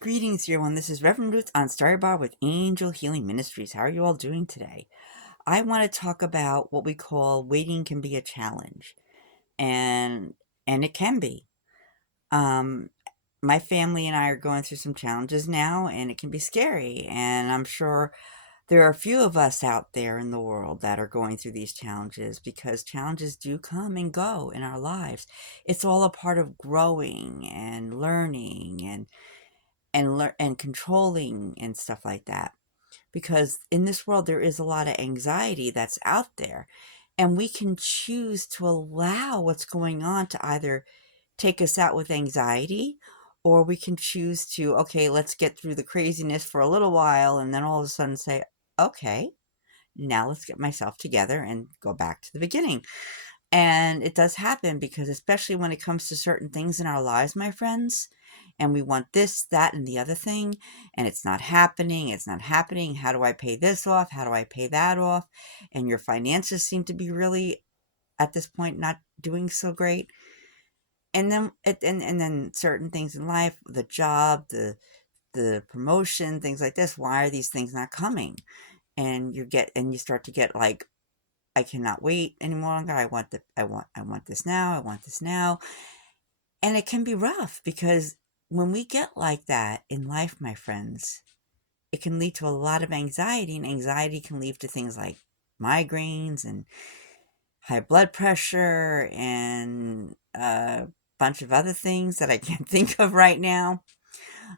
Greetings, dear one. This is Reverend Ruth on Storybar with Angel Healing Ministries. How are you all doing today? I want to talk about what we call waiting can be a challenge, and it can be. Um, my family and I are going through some challenges now, and it can be scary. And I'm sure there are a few of us out there in the world that are going through these challenges because challenges do come and go in our lives. It's all a part of growing and learning and controlling and stuff like that, because in this world there is a lot of anxiety that's out there, and we can choose to allow what's going on to either take us out with anxiety, or we can choose to, okay, let's get through the craziness for a little while and then all of a sudden say, okay, now let's get myself together and go back to the beginning. And it does happen because, especially when it comes to certain things in our lives, my friends, and we want this, that, and the other thing, and it's not happening. It's not happening. How do I pay this off? How do I pay that off? And your finances seem to be really, at this point, not doing so great. And then, and then certain things in life, the job, the promotion, things like this. Why are these things not coming? And you start to get like, I cannot wait any longer. I want this now. I want this now. And it can be rough because when we get like that in life, my friends, it can lead to a lot of anxiety, and anxiety can lead to things like migraines and high blood pressure and a bunch of other things that I can't think of right now.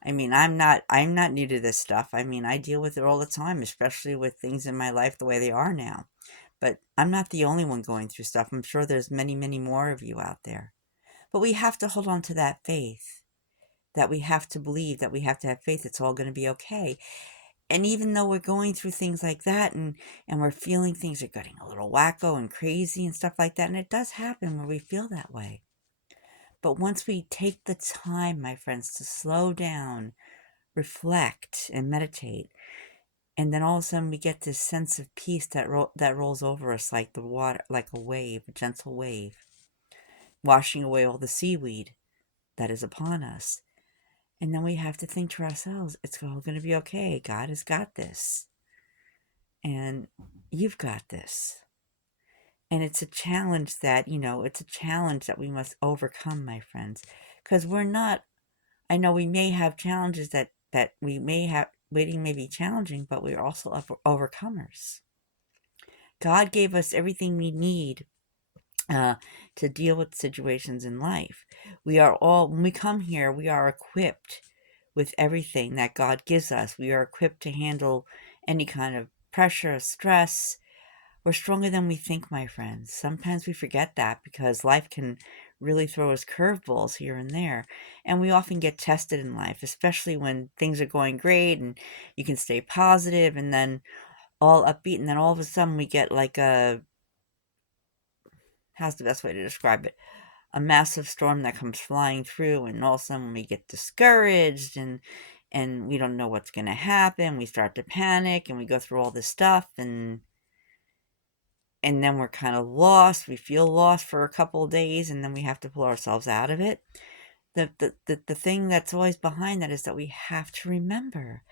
I mean, I'm not new to this stuff. I mean, I deal with it all the time, especially with things in my life the way they are now. But I'm not the only one going through stuff. I'm sure there's many, many more of you out there. But we have to hold on to that faith, that we have to believe, that we have to have faith it's all going to be okay. And even though we're going through things like that, and we're feeling things are getting a little wacko and crazy and stuff like that, and it does happen where we feel that way. But once we take the time, my friends, to slow down, reflect, and meditate, and then all of a sudden we get this sense of peace that rolls over us like the water, like a wave, a gentle wave, washing away all the seaweed that is upon us. And then we have to think to ourselves, it's all going to be okay. God has got this. And you've got this. And it's a challenge that, it's a challenge that we must overcome, my friends. Because we're not, I know we may have challenges that we may have, waiting may be challenging, but we're also overcomers. God gave us everything we need uh, to deal with situations in life. When we come here, we are equipped with everything that God gives us. We are equipped to handle any kind of pressure, stress. We're stronger than we think, my friends. Sometimes we forget that because life can really throw us curveballs here and there. And we often get tested in life, especially when things are going great and you can stay positive and then all upbeat. And then all of a sudden we get like how's the best way to describe it? A massive storm that comes flying through, and all of a sudden we get discouraged and we don't know what's going to happen. We start to panic and we go through all this stuff, and then we're kind of lost. We feel lost for a couple of days, and then we have to pull ourselves out of it. The thing that's always behind that is that we have to remember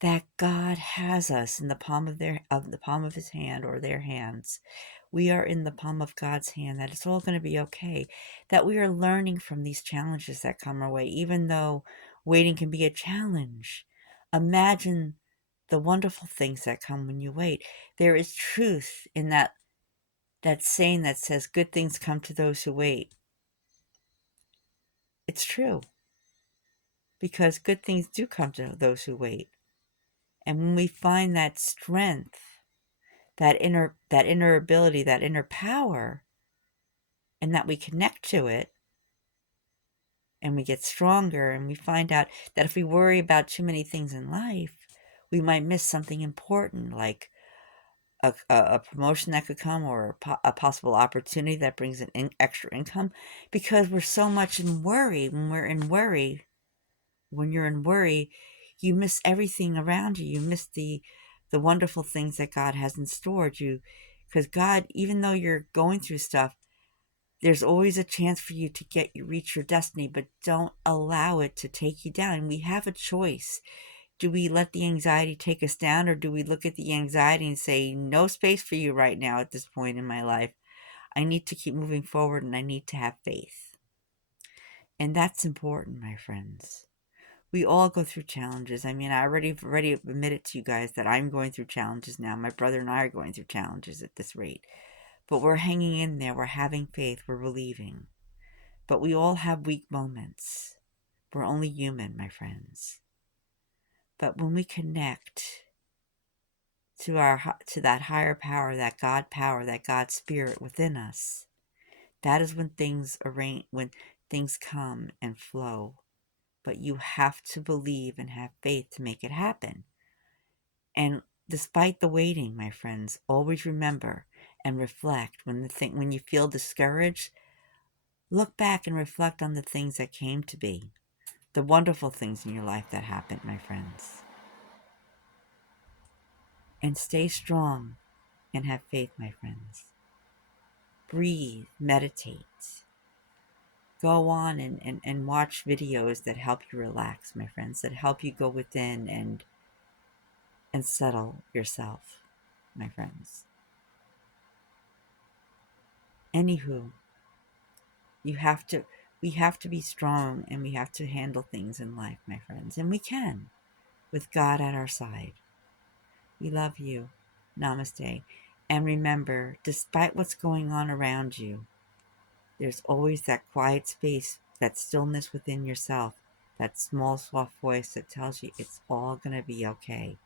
that God has us in the palm of the palm of his hand, or their hands. We are in the palm of God's hand, that it's all going to be okay. That we are learning from these challenges that come our way, even though waiting can be a challenge. Imagine the wonderful things that come when you wait. There is truth in that saying that says good things come to those who wait. It's true, because good things do come to those who wait. And when we find that strength, that inner ability, that inner power, and that we connect to it, and we get stronger, and we find out that if we worry about too many things in life, we might miss something important, like a promotion that could come, or a possible opportunity that brings extra income, because we're so much in worry. When you're in worry, you miss everything around you. You miss the wonderful things that God has in store. Because God, even though you're going through stuff, There's always a chance for you to reach your destiny, but don't allow it to take you down. And we have a choice. Do we let the anxiety take us down, or do we look at the anxiety and say, no space for you right now at this point in my life? I need to keep moving forward and I need to have faith. And that's important, my friends. We all go through challenges. I mean, I already admitted to you guys that I'm going through challenges now. My brother and I are going through challenges at this rate. But we're hanging in there. We're having faith. We're believing. But we all have weak moments. We're only human, my friends. But when we connect to that higher power, that God spirit within us, that is when when things come and flow. But you have to believe and have faith to make it happen. And despite the waiting, my friends, always remember and reflect when you feel discouraged. Look back and reflect on the things that came to be, the wonderful things in your life that happened, my friends. And stay strong and have faith, my friends. Breathe, meditate. Go on and watch videos that help you relax, my friends, that help you go within and settle yourself, my friends. Anywho, you have to we have to be strong and we have to handle things in life, my friends. And we can with God at our side. We love you. Namaste. And remember, despite what's going on around you, there's always that quiet space, that stillness within yourself, that small, soft voice that tells you it's all going to be okay.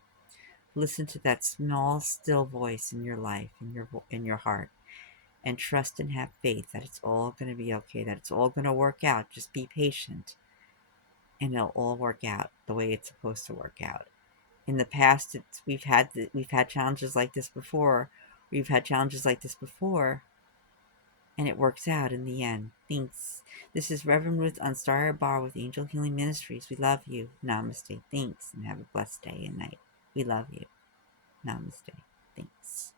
Listen to that small, still voice in your life, in your heart, and trust and have faith that it's all going to be okay, that it's all going to work out. Just be patient, and it'll all work out the way it's supposed to work out. In the past, we've had challenges like this before. We've had challenges like this before, and it works out in the end. Thanks. This is Reverend Ruth on Star Bar with Angel Healing Ministries. We love you. Namaste. Thanks, and have a blessed day and night. We love you. Namaste. Thanks.